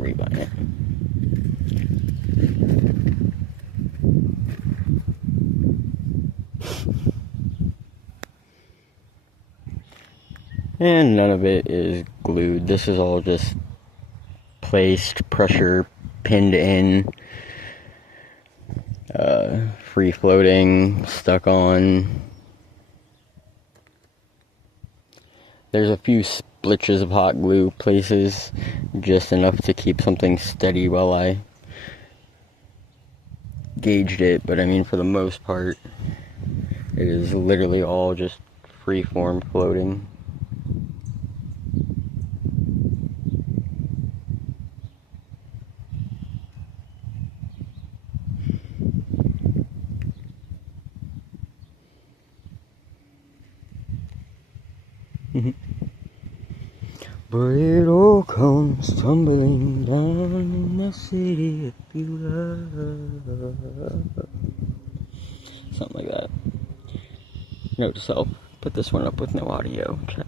rebind it. And none of it is glued. This is all just placed, pressure pinned in, free floating, stuck on. There's a few splitches of hot glue places, just enough to keep something steady while I gauged it, but I mean, for the most part, it is literally all just free form floating. But it all comes tumbling down in the city if you love. Something like that. Note to self, put this one up with no audio. Check.